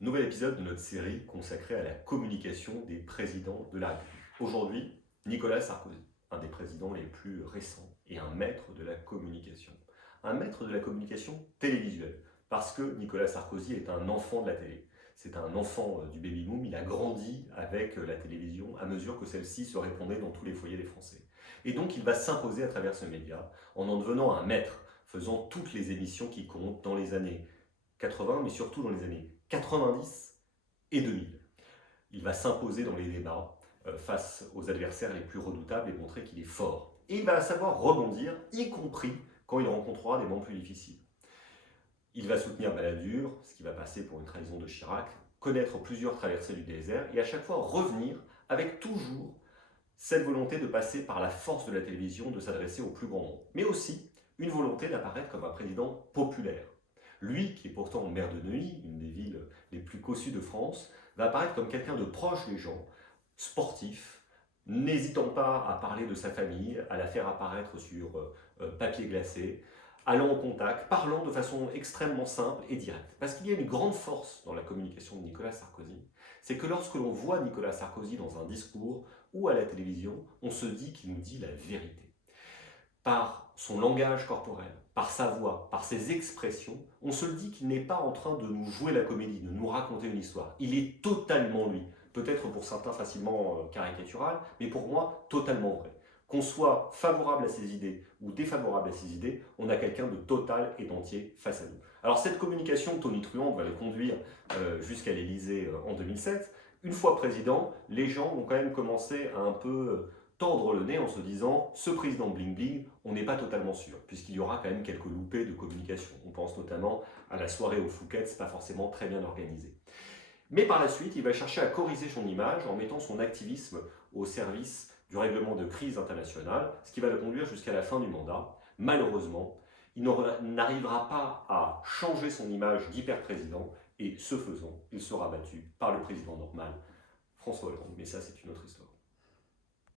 Nouvel épisode de notre série consacrée à la communication des présidents de la République. Aujourd'hui, Nicolas Sarkozy, un des présidents les plus récents et un maître de la communication. Un maître de la communication télévisuelle, parce que Nicolas Sarkozy est un enfant de la télé. C'est un enfant du baby-boom, il a grandi avec la télévision à mesure que celle-ci se répandait dans tous les foyers des Français. Et donc il va s'imposer à travers ce média en devenant un maître, faisant toutes les émissions qui comptent dans les années 80, mais surtout dans les années 90 et 2000. Il va s'imposer dans les débats face aux adversaires les plus redoutables et montrer qu'il est fort. Et il va savoir rebondir, y compris quand il rencontrera des moments plus difficiles. Il va soutenir Balladur, ce qui va passer pour une trahison de Chirac, connaître plusieurs traversées du désert et à chaque fois revenir avec toujours cette volonté de passer par la force de la télévision, de s'adresser au plus grand nombre. Mais aussi une volonté d'apparaître comme un président populaire. Lui, qui est pourtant maire de Neuilly, une des villes les plus cossues de France, va apparaître comme quelqu'un de proche des gens, sportif, n'hésitant pas à parler de sa famille, à la faire apparaître sur papier glacé, allant au contact, parlant de façon extrêmement simple et directe. Parce qu'il y a une grande force dans la communication de Nicolas Sarkozy, c'est que lorsque l'on voit Nicolas Sarkozy dans un discours ou à la télévision, on se dit qu'il nous dit la vérité. Par son langage corporel, par sa voix, par ses expressions, on se dit qu'il n'est pas en train de nous jouer la comédie, de nous raconter une histoire. Il est totalement lui. Peut-être pour certains facilement caricatural, mais pour moi totalement vrai. Qu'on soit favorable à ses idées ou défavorable à ses idées, on a quelqu'un de total et d'entier face à nous. Alors cette communication tonitruante va le conduire jusqu'à l'Élysée en 2007. Une fois président, les gens vont quand même commencer à un peu tordre le nez en se disant ce président bling bling, on n'est pas totalement sûr, puisqu'il y aura quand même quelques loupés de communication. On pense notamment à la soirée au Fouquet's, pas forcément très bien organisée. Mais par la suite, il va chercher à corriger son image en mettant son activisme au service du règlement de crise internationale, ce qui va le conduire jusqu'à la fin du mandat. Malheureusement, il n'arrivera pas à changer son image d'hyper-président et ce faisant, il sera battu par le président normal, François Hollande. Mais ça, c'est une autre histoire.